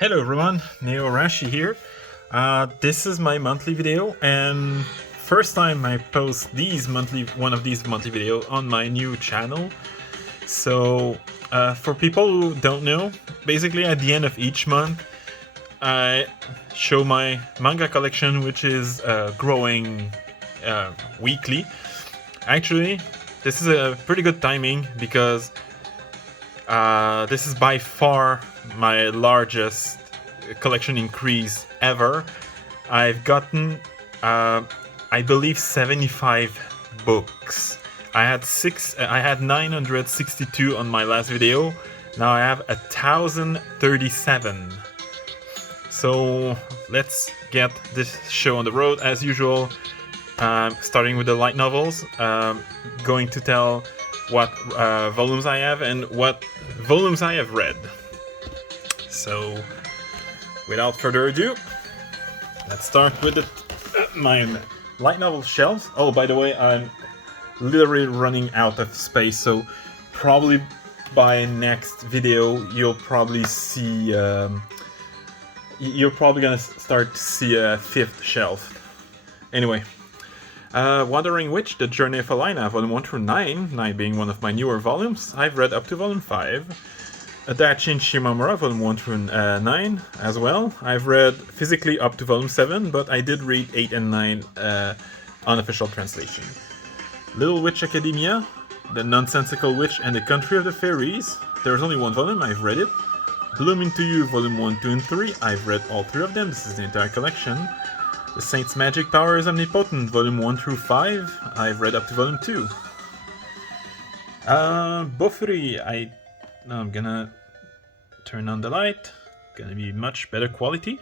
Hello everyone, NeoArashi here. This is my monthly video, and first time I post one of these monthly videos on my new channel. So for people who don't know, basically at the end of each month I show my manga collection, which is growing weekly. Actually, this is a pretty good timing because this is by far my largest collection increase ever. I've gotten, I believe, 75 books. I had 962 on my last video. Now I have 1,037. So let's get this show on the road as usual. Starting with the light novels, going to tell what volumes I have and what volumes I have read. So, without further ado, let's start with my light novel shelves. Oh, by the way, I'm literally running out of space, so probably by next video you'll probably see you're probably gonna start to see a fifth shelf. Anyway. Wandering Witch, The Journey of Alina, Volume 1 through 9, 9 being one of my newer volumes. I've read up to Volume 5. Adachi Shimamura, Volume 1 through 9 as well. I've read physically up to Volume 7, but I did read 8 and 9 unofficial translation. Little Witch Academia, The Nonsensical Witch and the Country of the Fairies. There's only one volume, I've read it. Blooming to You, Volume 1, 2, and 3. I've read all 3 of them, this is the entire collection. The Saint's Magic Power is Omnipotent, Volume 1 through 5. I've read up to Volume 2. Bofuri, I'm gonna turn on the light. Gonna be much better quality.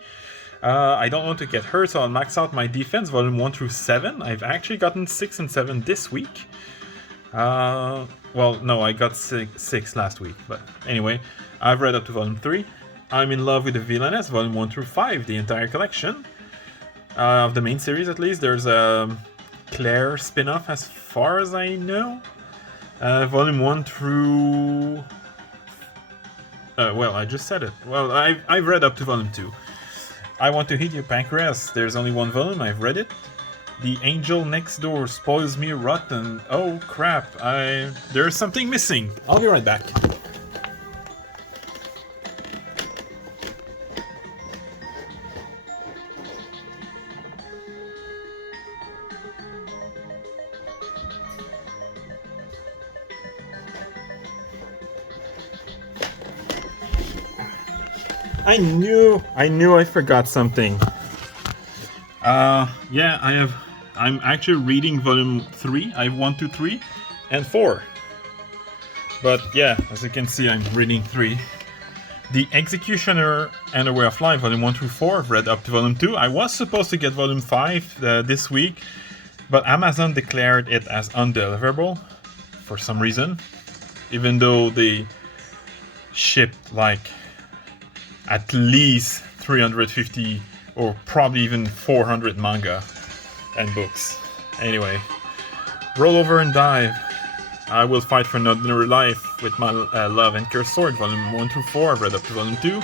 I don't want to get hurt, so I'll max out my defense, Volume 1 through 7. I've actually gotten 6 and 7 this week. Well, no, I got 6 last week, but anyway, I've read up to Volume 3. I'm in Love with the Villainess, Volume 1 through 5, the entire collection. Of the main series, at least. There's a Claire spin-off as far as I know. Volume 1 through... well, I just said it. Well, I've read up to Volume 2. I Want to Hit Your Pancreas. There's only one volume, I've read it. The Angel Next Door Spoils Me Rotten. Oh crap, there's something missing. I'll be right back. I knew I forgot something. Yeah, I'm actually reading Volume 3. I have 1, 2, 3, and 4. But yeah, as you can see, I'm reading 3. The Executioner and A Way of Life, Volume 1 through 4. I've read up to Volume 2. I was supposed to get Volume 5 this week, but Amazon declared it as undeliverable for some reason, even though they shipped like at least 350 or probably even 400 manga and books. Anyway, Roll Over and Dive. I Will Fight for an Ordinary Life with My Love and Cursed Sword, Volume 1 through 4. I've read up to Volume 2.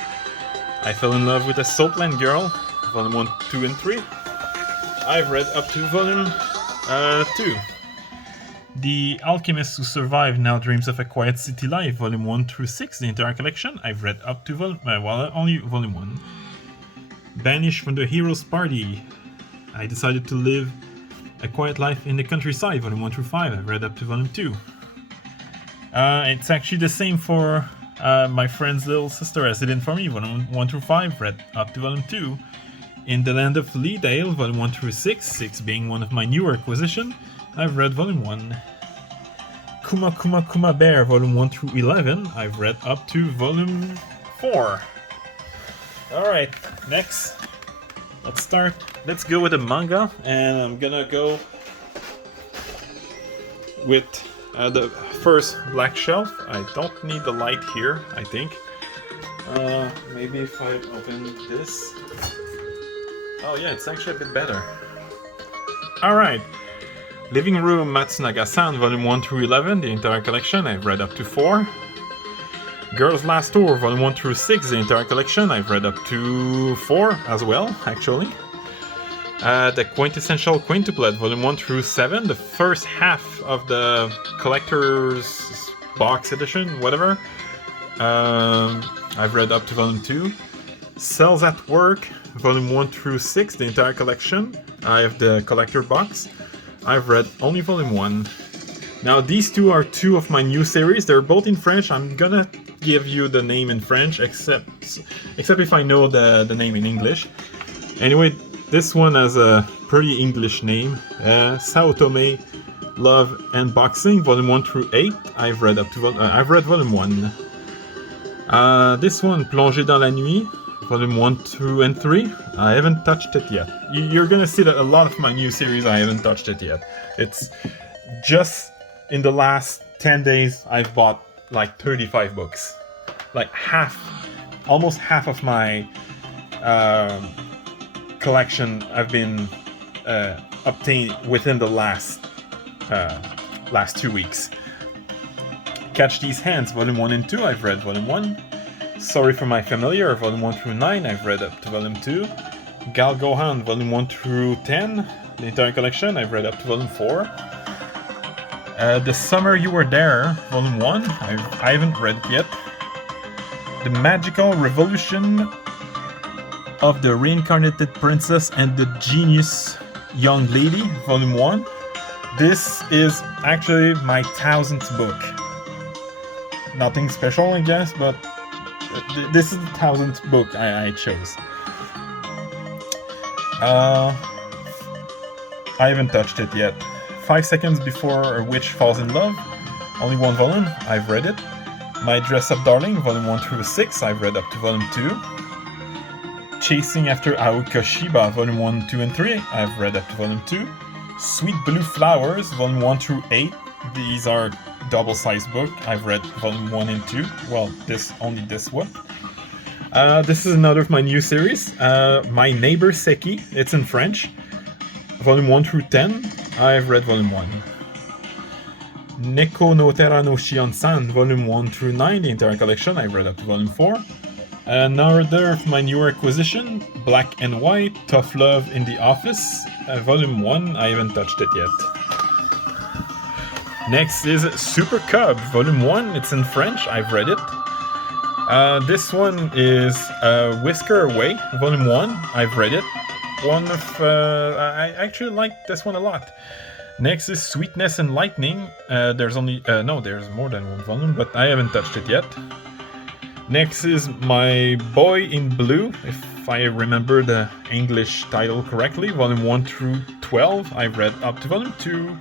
I Fell in Love with a Soapland Girl, Volume 1, 2, and 3. I've read up to Volume 2. The Alchemist Who Survived Now Dreams of a Quiet City Life, Volume 1 through 6, the entire collection. I've read up to only Volume 1. Banished from the Hero's Party. I Decided to Live a Quiet Life in the Countryside, Volume 1 through 5. I've read up to Volume 2. It's actually the same for my friend's little sister as it did for me, Volume 1 through 5, read up to Volume 2. In the Land of Leedale, Volume 1 through 6, 6 being one of my newer acquisitions. I've read Volume 1. Kuma Kuma Kuma Bear, Volume 1 through 11. I've read up to Volume 4. Alright, next. Let's go with the manga, and I'm gonna go with the first black shelf. I don't need the light here, I think. Maybe if I open this. Oh yeah, it's actually a bit better. Alright. Living Room Matsunaga-san, Volume 1 through 11, the entire collection. I've read up to 4. Girls Last Tour, Volume 1 through 6, the entire collection. I've read up to 4 as well, actually. The Quintessential Quintuplet, Volume 1 through 7, the first half of the collector's box edition, whatever. I've read up to Volume 2. Cells at Work, Volume 1 through 6, the entire collection. I have the collector box. I've read only Volume 1. Now these two are two of my new series. They're both in French. I'm gonna give you the name in French, except if I know the name in English. Anyway, this one has a pretty English name. Sao Tome Love and Boxing, Volume 1 through 8. I've read Volume 1. This one, Plongée dans la Nuit, Volume 1, 2, and 3. I haven't touched it yet. You're gonna see that a lot of my new series, I haven't touched it yet. It's just in the last 10 days, I've bought like 35 books. Like almost half of my collection have been obtained within the last 2 weeks. Catch These Hands, Volume 1 and 2, I've read Volume 1. Sorry for My Familiar, Volume 1 through 9, I've read up to Volume 2. Gal Gohan, Volume 1 through 10, the entire collection, I've read up to Volume 4. The Summer You Were There, Volume 1, I haven't read it yet. The Magical Revolution of the Reincarnated Princess and the Genius Young Lady, Volume 1. This is actually my 1000th book. Nothing special, I guess, but this is the 1000th book I chose. I haven't touched it yet. 5 Seconds Before a Witch Falls in Love, only 1 volume, I've read it. My Dress Up Darling, Volume 1 through 6, I've read up to Volume 2. Chasing After Aoka Shiba, Volume 1, 2, and 3, I've read up to Volume 2. Sweet Blue Flowers, Volume 1 through 8, these are double-sized book. I've read Volume 1 and 2, well, only this one. This is another of my new series, My Neighbor Seki, it's in French. Volume 1 through 10, I've read Volume 1. Neko no Tera no Shion-san, Volume 1 through 9, the entire collection, I've read up to Volume 4. Another of my newer acquisition, Black and White, Tough Love in the Office, Volume 1, I haven't touched it yet. Next is Super Cub, Volume 1, it's in French, I've read it. This one is Whisker Away, Volume 1, I've read it. I actually like this one a lot. Next is Sweetness and Lightning. There's more than 1 volume, but I haven't touched it yet. Next is My Boy in Blue, if I remember the English title correctly, Volume 1 through 12. I've read up to Volume 2.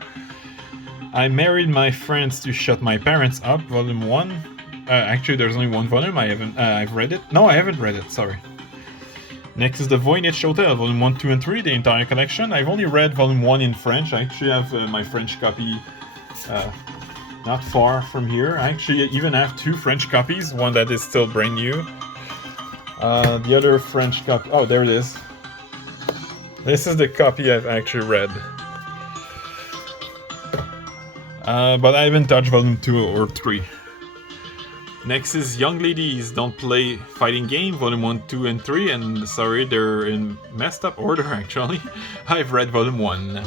I Married My Friends to Shut My Parents Up, Volume 1. Actually, there's only 1 volume. I've read it. No, I haven't read it, sorry. Next is The Voynich Hotel, Volume 1, 2, and 3, the entire collection. I've only read Volume 1 in French. I actually have my French copy not far from here. I actually even have 2 French copies, one that is still brand new. The other French copy... Oh, there it is. This is the copy I've actually read. But I haven't touched Volume 2 or 3. Next is Young Ladies Don't Play Fighting Game, Volume 1, 2, and 3, and sorry, they're in messed up order actually. I've read Volume 1.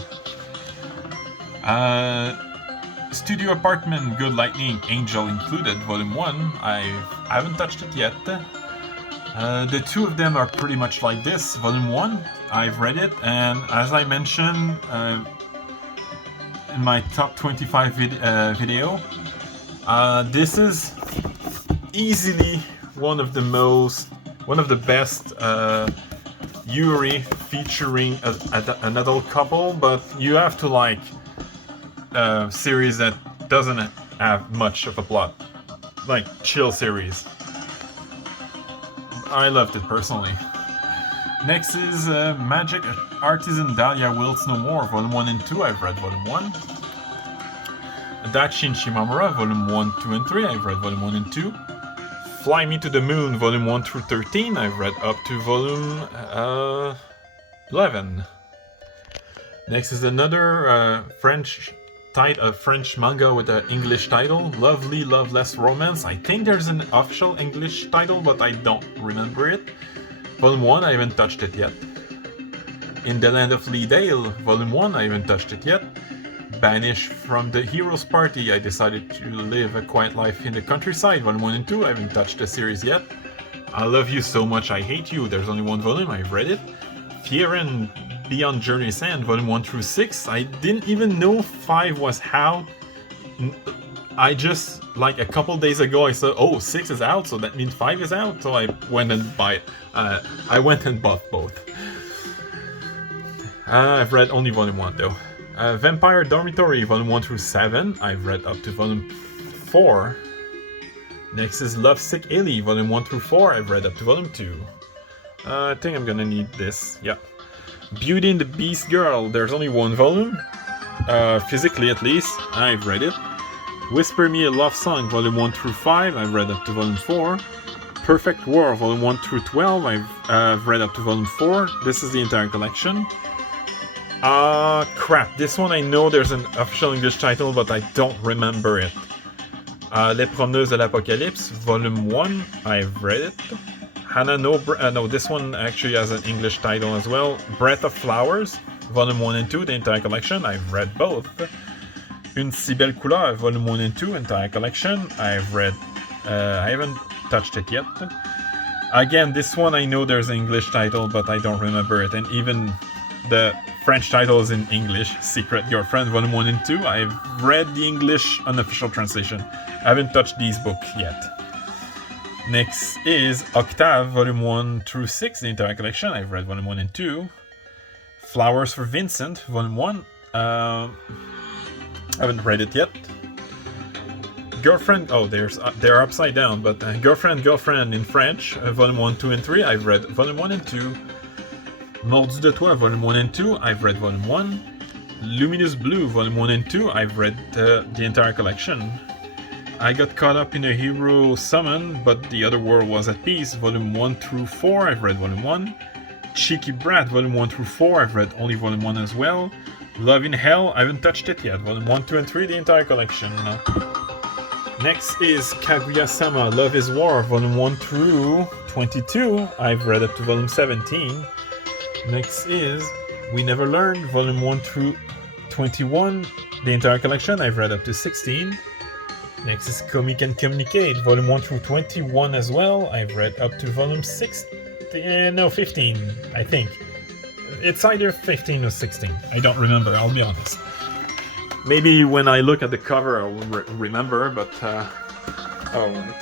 Studio Apartment, Good Lightning, Angel Included, Volume 1, I haven't touched it yet. The 2 of them are pretty much like this. Volume 1, I've read it, and as I mentioned in my top 25 video, this is easily one of the best Yuri featuring an adult couple, but you have to like a series that doesn't have much of a plot, like chill series. I loved it personally. Next is Magic Artisan Dahlia Wilts No More, Volume 1 and 2, I've read Volume 1. Dachin Shimamura, Volume 1, 2, and 3, I've read Volume 1 and 2. Fly Me to the Moon, Volume 1 through 13, I've read up to Volume 11. Next is another French a French manga with an English title, Lovely Loveless Romance. I think there's an official English title, but I don't remember it. Volume 1, I haven't touched it yet. In the Land of Leedale, Volume 1, I haven't touched it yet. Banished from the Heroes Party, I decided to live a quiet life in the countryside, Volume 1 and 2, I haven't touched the series yet. I Love You So Much, I Hate You, there's only one volume, I've read it. Fieren Beyond Journey's End, Volume 1 through 6, I didn't even know 5 was out. I just, like a couple days ago, I said, oh, 6 is out, so that means 5 is out, so I went and bought both. I've read only Volume 1 though. Vampire Dormitory, Volume 1 through 7. I've read up to Volume 4. Next is Lovesick Ellie, Volume 1 through 4. I've read up to Volume 2. I think I'm gonna need this. Yeah. Beauty and the Beast Girl, there's only one volume. Physically at least. I've read it. Whisper Me a Love Song, Volume 1 through 5. I've read up to Volume 4. Perfect War, Volume 1 through 12. I've read up to Volume 4. This is the entire collection. Crap. This one I know there's an official English title, but I don't remember it. Les Promeneuses de l'Apocalypse, Volume 1. I've read it. Hannah no, this one actually has an English title as well. Breath of Flowers, Volume 1 and 2, the entire collection. I've read both. Une si belle couleur, Volume 1 and 2, entire collection. I've read. I haven't touched it yet. Again, this one I know there's an English title, but I don't remember it. And even the French title is in English. Secret Girlfriend, Volume 1 and 2. I've read the English unofficial translation. I haven't touched these books yet. Next is Octave, Volume 1 through 6, the entire collection. I've read Volume 1 and 2. Flowers for Vincent, Volume 1. I haven't read it yet. Girlfriend, oh, they're upside down, but Girlfriend in French, Volume 1, 2, and 3. I've read Volume 1 and 2. Mordu de Toi, Volume 1 and 2. I've read Volume 1. Luminous Blue, Volume 1 and 2. I've read the entire collection. I got caught up in a hero summon, but the other world was at peace. Volume 1 through 4, I've read Volume 1. Cheeky Brat, Volume 1 through 4, I've read only Volume 1 as well. Love in Hell, I haven't touched it yet. Volume 1, 2, and 3, the entire collection. Next is Kaguya-sama, Love is War, Volume 1 through 22. I've read up to Volume 17. Next is We Never Learned, Volume 1 through 21. The entire collection, I've read up to 16. Next is Komi Can Communicate, Volume 1 through 21 as well. I've read up to Volume 15, I think. It's either 15 or 16. I don't remember, I'll be honest. Maybe when I look at the cover I'll remember, but... Oh,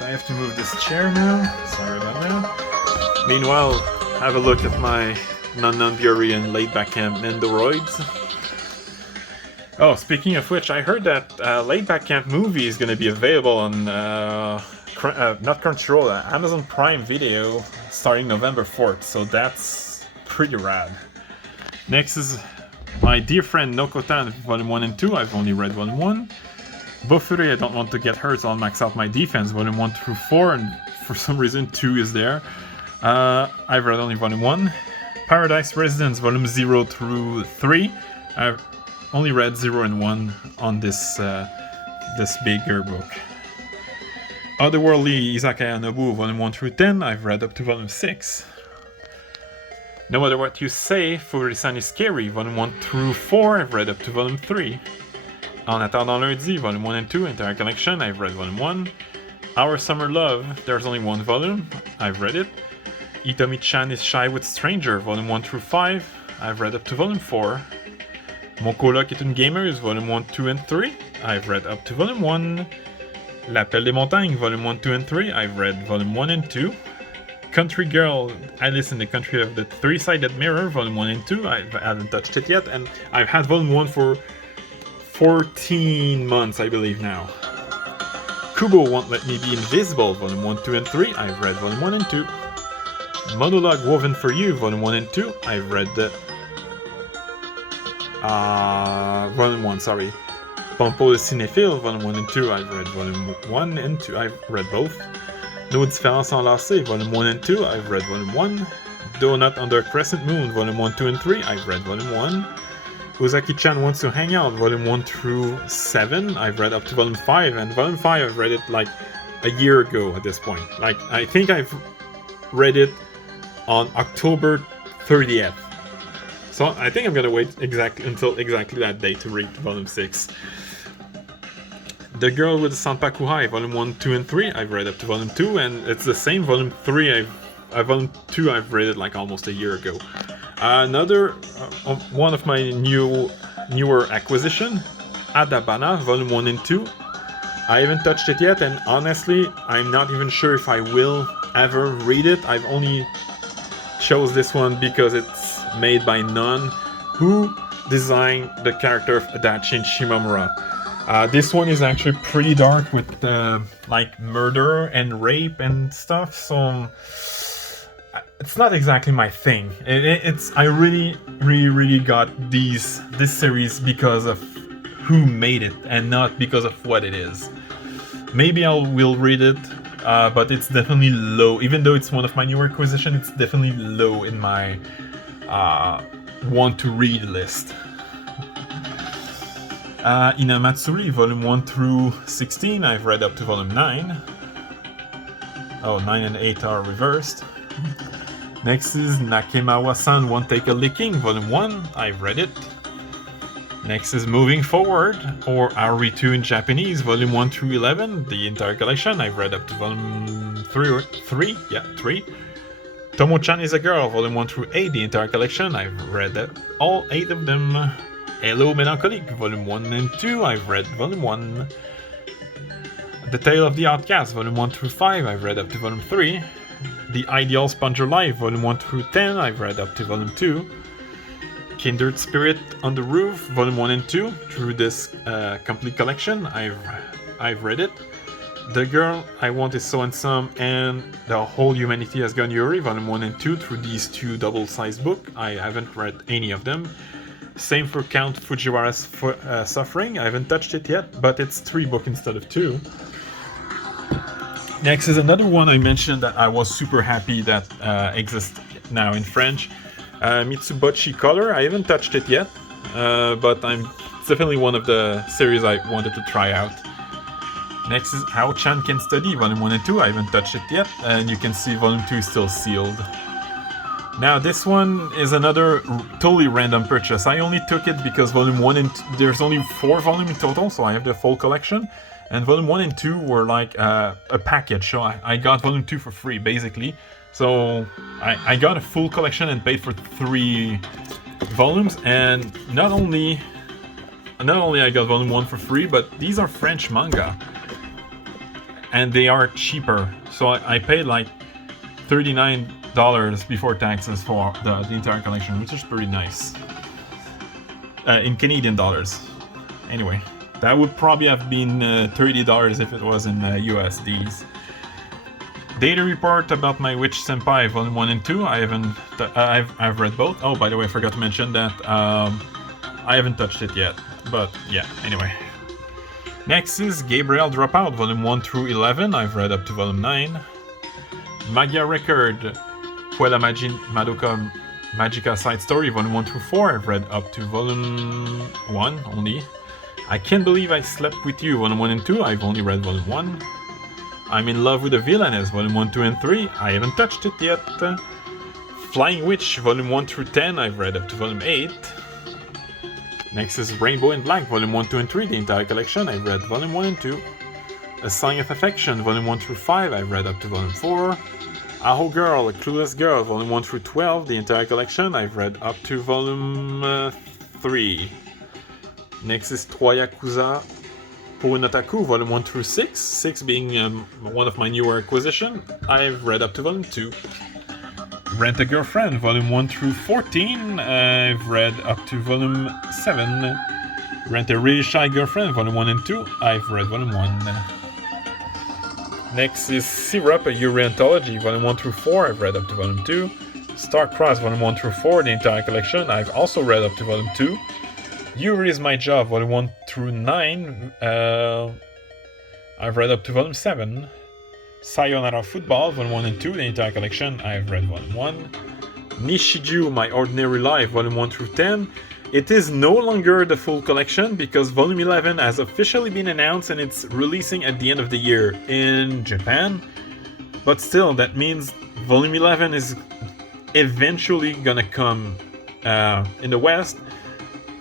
I have to move this chair now. Sorry about that. Meanwhile, have a look at my non-Bury and laid-back camp Mendoroids. Oh, speaking of which, I heard that Laid-Back Camp movie is going to be available on, not Crunchyroll, Amazon Prime Video starting November 4th, so that's pretty rad. Next is my dear friend Nokotan, Volume 1 and 2, I've only read Volume 1. Bofuri, I don't want to get hurt, so I'll max out my defense, Volume 1 through 4, and for some reason 2 is there. I've read only Volume 1. Paradise Residence, Volume 0 through 3, I've only read 0 and 1 on this bigger book. Otherworldly Izakaya Nobu, Volume 1 through 10, I've read up to Volume 6. No Matter What You Say, Furisan is Scary, Volume 1 through 4, I've read up to Volume 3. En attendant lundi, Volume 1 and 2, entire collection, I've read Volume 1. Our Summer Love, there's only one volume, I've read it. Itomi-chan is Shy with Stranger, Volume 1 through 5, I've read up to Volume 4. Mon coloc est une gameuse, Volume 1, 2, and 3, I've read up to Volume 1. L'Appel des Montagnes, Volume 1, 2, and 3, I've read Volume 1 and 2. Country Girl, Alice in the Country of the Three-Sided Mirror, Volume 1 and 2, I haven't touched it yet, and I've had Volume 1 for 14 months, I believe now. Kubo Won't Let Me Be Invisible, Volume 1, 2, and 3, I've read Volume 1 and 2. Monologue Woven for You, Volume 1 and 2, I've read Volume 1, sorry. Pompo the Cinéphile, Volume 1 and 2, I've read Volume 1 and 2, I've read both. No Différence Enlacée, Volume 1 and 2, I've read Volume 1. Donut Under Crescent Moon, Volume 1, 2, and 3, I've read Volume 1. Uzaki-chan Wants to Hang Out, volume 1 through 7. I've read up to volume 5, and volume 5 I've read it like a year ago at this point. Like, I think I've read it on October 30th. So I think I'm gonna wait until exactly that day to read volume 6. The Girl with the Sanpaku High, volume 1, 2, and 3. I've read up to volume 2, and it's the same volume 3. Volume 2 I've read it like almost a year ago. Another one of my newer acquisition, Adabana, volume 1 and 2. I haven't touched it yet, and honestly, I'm not even sure if I will ever read it. I've only chose this one because it's made by Nun, who designed the character of Adachi and Shimamura. This one is actually pretty dark with like murder and rape and stuff, so it's not exactly my thing. I really got this series because of who made it and not because of what it is. Maybe I will read it, but it's definitely low. Even though it's one of my newer acquisitions, it's definitely low in my want to read list. Inamatsuri, volume 1 through 16, I've read up to volume 9. Oh, 9 and 8 are reversed. Next is Nakemawa-san Won't Take a Licking, volume 1, I've read it. Next is Moving Forward, or Aori2 in Japanese, volume 1 through 11, the entire collection, I've read up to volume 3. Tomo-chan is a Girl, volume 1 through 8, the entire collection, I've read all 8 of them. Hello Melancholic, volume 1 and 2, I've read volume 1. The Tale of the Outcast, volume 1 through 5, I've read up to volume 3. The Ideal Sponger Life, volume 1 through 10, I've read up to volume 2. Kindred Spirit on the Roof, volume 1 and 2, through this complete collection, I've read it. The Girl I Want Is So Handsome and The Whole Humanity Has Gone Yuri, volume 1 and 2, through these two double-sized books. I haven't read any of them. Same for Count Fujiwara's Suffering. I haven't touched it yet, but it's 3 books instead of 2. Next is another one I mentioned that I was super happy that exists now in French. Mitsubishi Color. I haven't touched it yet, but it's definitely one of the series I wanted to try out. Next is How Chan Can Study, volume 1 and 2. I haven't touched it yet, and you can see volume 2 is still sealed. Now this one is another totally random purchase. I only took it because volume 1 and 2, there's only 4 volumes in total, so I have the full collection. And volume 1 and 2 were like a package, so I got volume 2 for free, basically. So I got a full collection and paid for 3 volumes, and not only I got volume 1 for free, but these are French manga. And they are cheaper, so I paid like $39 before taxes for the entire collection, which is pretty nice. In Canadian dollars. Anyway, that would probably have been $30 if it was in USDs. Data Report About My Witch Senpai, volume 1 and 2. I've read both. Oh, by the way, I forgot to mention that I haven't touched it yet. But yeah, anyway. Next is Gabriel Dropout, volume 1 through 11. I've read up to volume 9. Magia Record, Puella Madoka Magica Side Story, volume 1 through 4. I've read up to volume 1 only. I Can't Believe I Slept With You, volume 1 and 2. I've only read volume 1. I'm in Love with a Villainess, volume 1, 2, and 3. I haven't touched it yet. Flying Witch, volume 1 through 10. I've read up to volume 8. Next is Rainbow in Black, volume 1, 2, and 3. The entire collection. I've read volume 1 and 2. A Sign of Affection, volume 1 through 5. I've read up to volume 4. Aho Girl, A Clueless Girl, volume 1 through 12. The entire collection. I've read up to volume 3. Next is Trois Yakuza Pour an Otaku, volume 1 through 6. 6 being one of my newer acquisitions. I've read up to volume 2. Rent a Girlfriend, volume 1 through 14. I've read up to volume 7. Rent a Really Shy Girlfriend, volume 1 and 2. I've read volume 1. Next is Syrup, a Yuri Anthology, volume 1 through 4. I've read up to volume 2. Star Cross, volume 1 through 4. The entire collection. I've also read up to volume 2. Yuri Is My Job, volume 1 through 9. I've read up to volume 7. Sayonara Football, volume 1 and 2, the entire collection. I've read volume 1. Nishiju, My Ordinary Life, volume 1 through 10. It is no longer the full collection because Volume 11 has officially been announced and it's releasing at the end of the year in Japan. But still, that means Volume 11 is eventually gonna come in the West.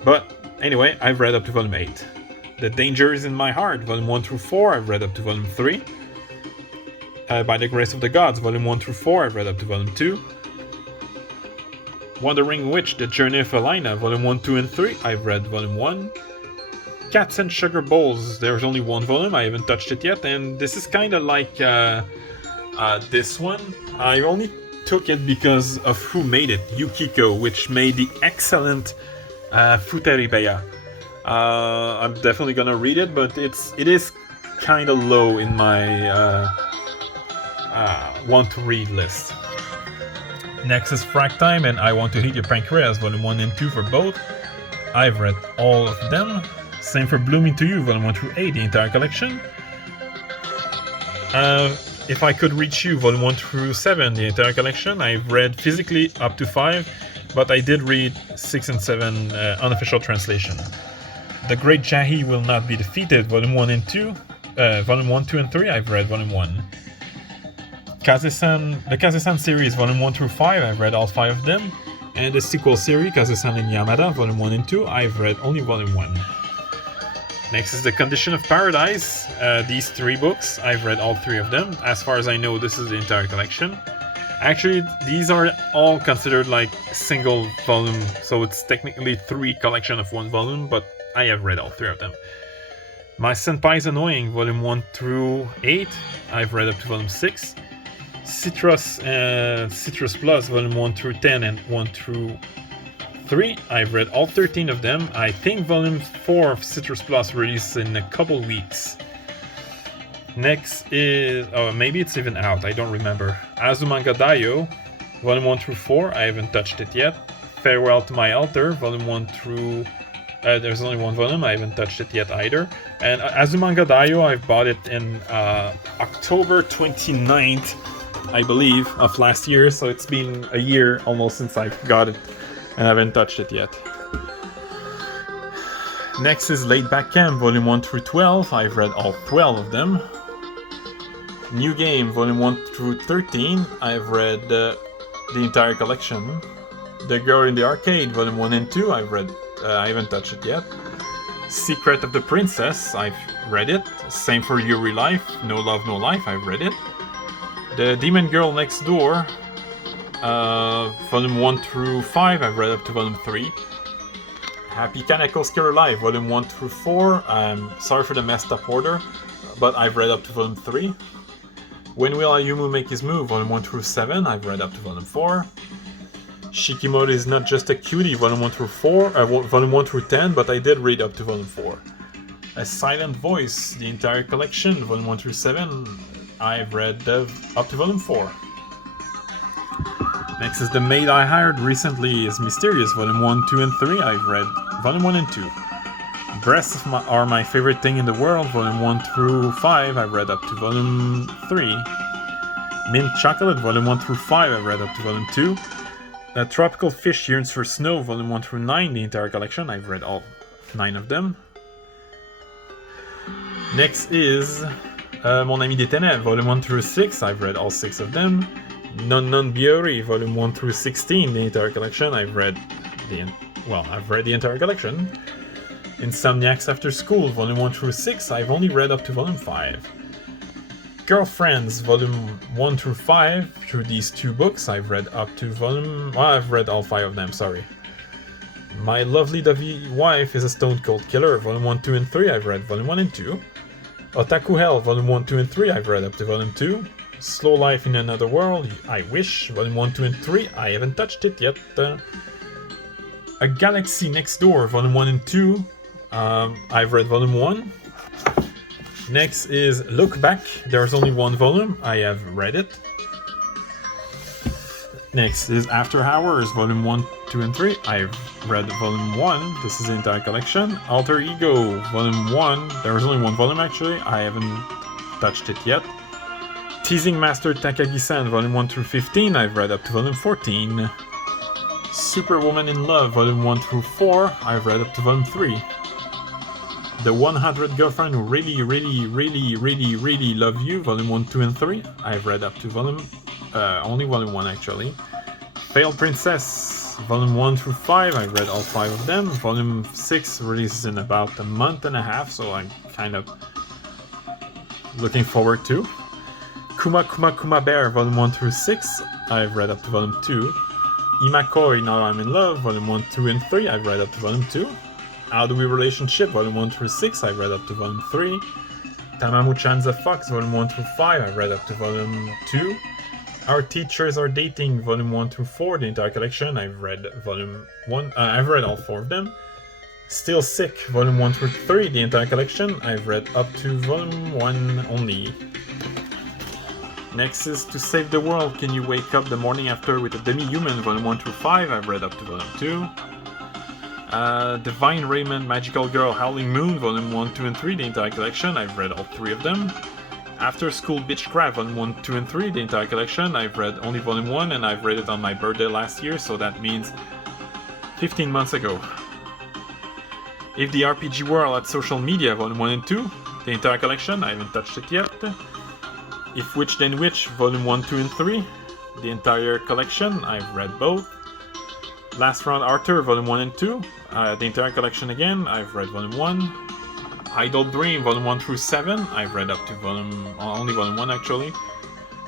But anyway, I've read up to Volume 8. The Danger is in My Heart, Volume 1 through 4, I've read up to Volume 3. By the Grace of the Gods, Volume 1 through 4, I've read up to Volume 2. Wandering Witch, The Journey of Elena, Volume 1, 2, and 3, I've read Volume 1. Cats and Sugar Bowls, there's only one volume, I haven't touched it yet, and this is kind of like this one. I only took it because of who made it, Yukiko, which made the excellent Futaribeya. I'm definitely gonna read it, but it is kind of low in my want to read list. Next is Frag Time and I Want to Hit Your Pancreas, Volume 1 and 2 for both. I've read all of them. Same for Blooming to You, Volume 1 through 8, the entire collection. If I Could Reach You, Volume 1 through 7, the entire collection. I've read physically up to 5, but I did read 6 and 7 unofficial translation. The Great Jahi Will Not Be Defeated, Volume 1 and 2. Volume 1, 2, and 3, I've read Volume 1. The Kaze-san series, Volume 1 through 5, I've read all 5 of them. And the sequel series, Kaze-san and Yamada, Volume 1 and 2, I've read only Volume 1. Next is The Condition of Paradise. These 3 books, I've read all 3 of them. As far as I know, this is the entire collection. Actually, these are all considered like single volume, so it's technically 3 collection of 1 volume, but I have read all 3 of them. My Senpai's Annoying, Volume 1 through 8, I've read up to Volume 6. Citrus Plus, Volume 1 through 10 and 1 through 3, I've read all 13 of them. I think Volume 4 of Citrus Plus releases in a couple weeks. Next is, maybe it's even out, I don't remember. Azumanga Daioh, Volume 1 through 4, I haven't touched it yet. Farewell to My Altar, Volume 1 through... there's only 1 volume, I haven't touched it yet either. And Azumanga Daioh, I've bought it in October 29th, I believe, of last year, so it's been a year almost since I got it, and I haven't touched it yet. Next is Laid Back Camp, Volume 1 through 12, I've read all 12 of them. New Game, Volume 1 through 13, I've read the entire collection. The Girl in the Arcade, Volume 1 and 2, I've read, I haven't touched it yet. Secret of the Princess, I've read it. Same for Yuri Life, No Love, No Life, I've read it. The Demon Girl Next Door, Volume 1 through 5, I've read up to Volume 3. Happy Kaneko Scare Alive, Volume 1 through 4, I'm sorry for the messed up order, but I've read up to Volume 3. When Will Ayumu Make His Move, Volume 1 through 7, I've read up to Volume 4. Shikimoto Is Not Just a Cutie, Volume 1 through 4, Volume 1 through 10, but I did read up to Volume 4. A Silent Voice, the entire collection, Volume 1 through 7, I've read up to Volume 4. Next is The Maid I Hired Recently Is Mysterious, Volume 1, 2, and 3, I've read Volume 1 and 2. Breasts Are My Favorite Thing in the World, Volume 1 through 5, I've read up to Volume 3. Mint Chocolate, Volume 1 through 5, I've read up to Volume 2. Tropical Fish Yearns for Snow, Volume 1 through 9, the entire collection, I've read all 9 of them. Next is Mon Ami des Ténèbres, Volume 1 through 6, I've read all 6 of them. Non Non Biori, Volume 1 through 16, the entire collection, I've read the entire collection. Insomniacs After School, Volume 1 through 6, I've only read up to Volume 5. Girlfriends, Volume 1 through 5, through these 2 books, I've read up to I've read all 5 of them, sorry. My Lovely Dovey Wife is a Stone Cold Killer, Volume 1, 2, and 3, I've read Volume 1 and 2. Otaku Hell, Volume 1, 2, and 3, I've read up to Volume 2. Slow Life in Another World, I Wish, Volume 1, 2, and 3, I haven't touched it yet. A Galaxy Next Door, Volume 1 and 2, I've read Volume 1. Next is Look Back, there's only 1 volume, I have read it. Next is After Hours, Volume 1, 2, and 3, I've read Volume 1, this is the entire collection. Alter Ego, Volume 1, there's only 1 volume actually, I haven't touched it yet. Teasing Master Takagi-san, Volume 1 through 15, I've read up to Volume 14. Superwoman in Love, Volume 1 through 4, I've read up to Volume 3. The 100 Girlfriend Who Really, Really, Really, Really, Really Love You, Volume 1, 2, and 3, I've read up to only Volume 1 actually. Failed Princess, Volume 1 through 5, I've read all 5 of them. Volume 6 releases in about a month and a half, so I'm kind of looking forward to. Kuma Kuma Kuma Bear, Volume 1 through 6, I've read up to Volume 2. Imakoi, Now I'm in Love, Volume 1, 2, and 3, I've read up to Volume 2. How Do We Relationship, Volume 1 through 6, I've read up to Volume 3. Tamamu-chan's a Fox, Volume 1 through 5, I've read up to Volume 2. Our Teachers Are Dating, Volume 1 through 4, the entire collection, I've read Volume 1, I've read all 4 of them. Still Sick, Volume 1 through 3, the entire collection, I've read up to Volume 1 only. Next is To Save the World, Can You Wake Up the Morning After with a Demi-Human, Volume 1 through 5, I've read up to Volume 2. Divine Raymond, Magical Girl, Howling Moon, Volume 1, 2, and 3, the entire collection, I've read all 3 of them. After School Bitchcraft, Volume 1, 2, and 3, the entire collection, I've read only Volume 1, and I've read it on my birthday last year, so that means 15 months ago. If the RPG World had Social Media, Volume 1 and 2, the entire collection, I haven't touched it yet. If Witch Then Witch, Volume 1, 2, and 3, the entire collection, I've read both. Last Round Arthur, Volume 1 and 2, the entire collection again, I've read Volume 1. Idle Dream, Volume 1 through 7, I've read up to only Volume 1 actually.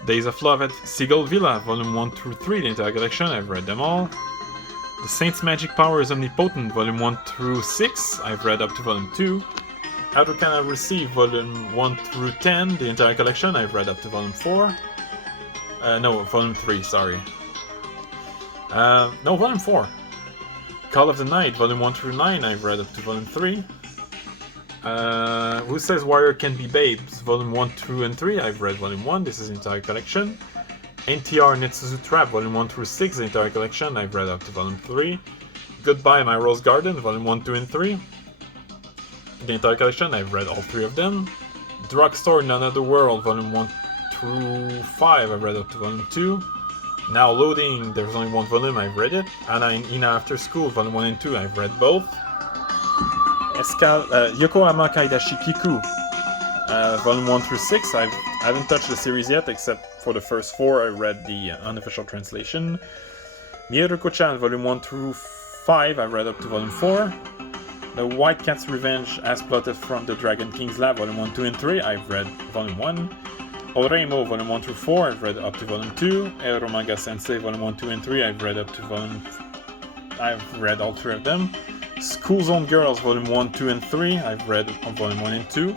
Days of Love at Seagull Villa, Volume 1 through 3, the entire collection, I've read them all. The Saint's Magic Power is Omnipotent, Volume 1 through 6, I've read up to Volume 2. How to Can I Receive, Volume 1 through 10, the entire collection, I've read up to Volume 4. No, Volume 3, sorry. No, Volume 4. Call of the Night, Volume 1 through 9, I've read up to Volume 3. Who Says Warrior Can Be Babes, Volume 1, 2, and 3, I've read Volume 1, this is the entire collection. NTR Netsuzu Trap, Volume 1 through 6, the entire collection, I've read up to Volume 3. Goodbye My Rose Garden, Volume 1, 2, and 3. The entire collection, I've read all 3 of them. Drugstore in Another World, Volume 1 through 5, I've read up to Volume 2. Now Loading, there's only 1 volume, I've read it. Anna and Ina After School, Volume 1 and 2, I've read both. Yokohama Kaidashi Kiku, Volume 1 through 6, I haven't touched the series yet, except for the first 4, I read the unofficial translation. Mieruko-chan, Volume 1 through 5, I've read up to Volume 4. The White Cat's Revenge, As Plotted from the Dragon King's Lab, Volume 1, 2, and 3, I've read Volume 1. Oreimo, Volume 1 through 4, I've read up to Volume 2. Eero Manga Sensei, Volume 1, 2, and 3, I've read all 3 of them. School Zone Girls, Volume 1, 2, and 3, I've read Volume 1 and 2.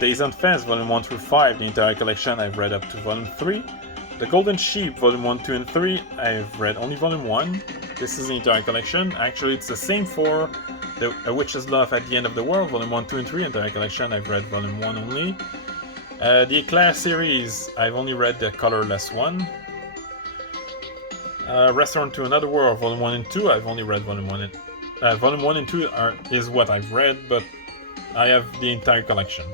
Days on Fez, Volume 1 through 5, the entire collection, I've read up to Volume 3. The Golden Sheep, Volume 1, 2, and 3, I've read only Volume 1. This is the entire collection. Actually, it's the same for A Witch's Love at the End of the World, Volume 1, 2, and 3, entire collection, I've read Volume 1 only. The Eclair series, I've only read the colorless one. Restaurant to Another World, Volume 1 and 2, I've only read Volume 1 and... Volume 1 and 2 is what I've read, but I have the entire collection.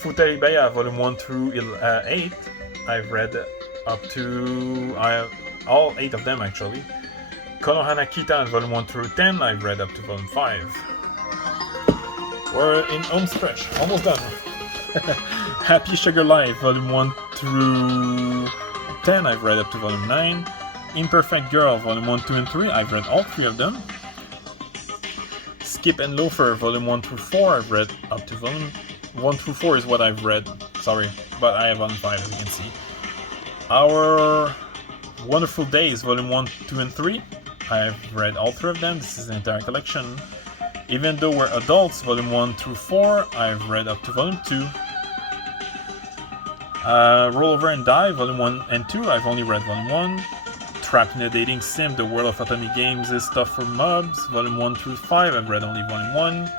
Futaribeya, Volume 1 through 8, I've read up to... all 8 of them, actually. Konohana Kitan, Volume 1 through 10, I've read up to Volume 5. We're in home stretch, almost done. Happy Sugar Life, Volume 1 through 10, I've read up to Volume 9. Imperfect Girl, Volume 1, 2, and 3, I've read all 3 of them. Skip and Loafer, Volume 1 through 4, I've read up to Volume 1 through 4 is what I've read, sorry, but I have Volume 5 as you can see. Our Wonderful Days, Volume 1, 2, and 3, I've read all 3 of them, this is the entire collection. Even Though We're Adults, Volume 1 through 4, I've read up to Volume 2. Roll Over and Die, Volume 1 and 2, I've only read Volume 1. Trapped in a Dating Sim, The World of Atomic Games is Stuff for Mobs, Volume 1 through 5, I've read only Volume 1.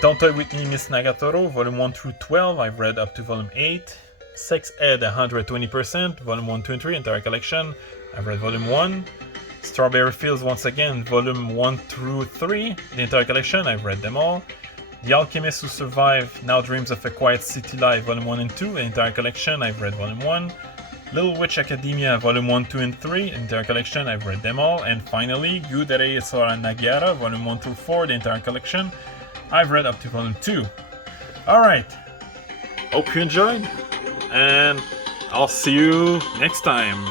Don't Toy With Me, Miss Nagatoro, Volume 1 through 12, I've read up to Volume 8. Sex Ed 120%, Volume 1, 2, and 3, entire collection, I've read Volume 1. Strawberry Fields once again, Volume 1 through 3, the entire collection, I've read them all. The Alchemist Who Survived, Now Dreams of a Quiet City Life, Volume 1 and 2, the entire collection, I've read Volume 1. Little Witch Academia Volume 1, 2, and 3, entire collection, I've read them all. And finally, Gudere Sora Nagiara, Volume 1 through 4, the entire collection, I've read up to Volume 2. Alright, hope you enjoyed, and I'll see you next time.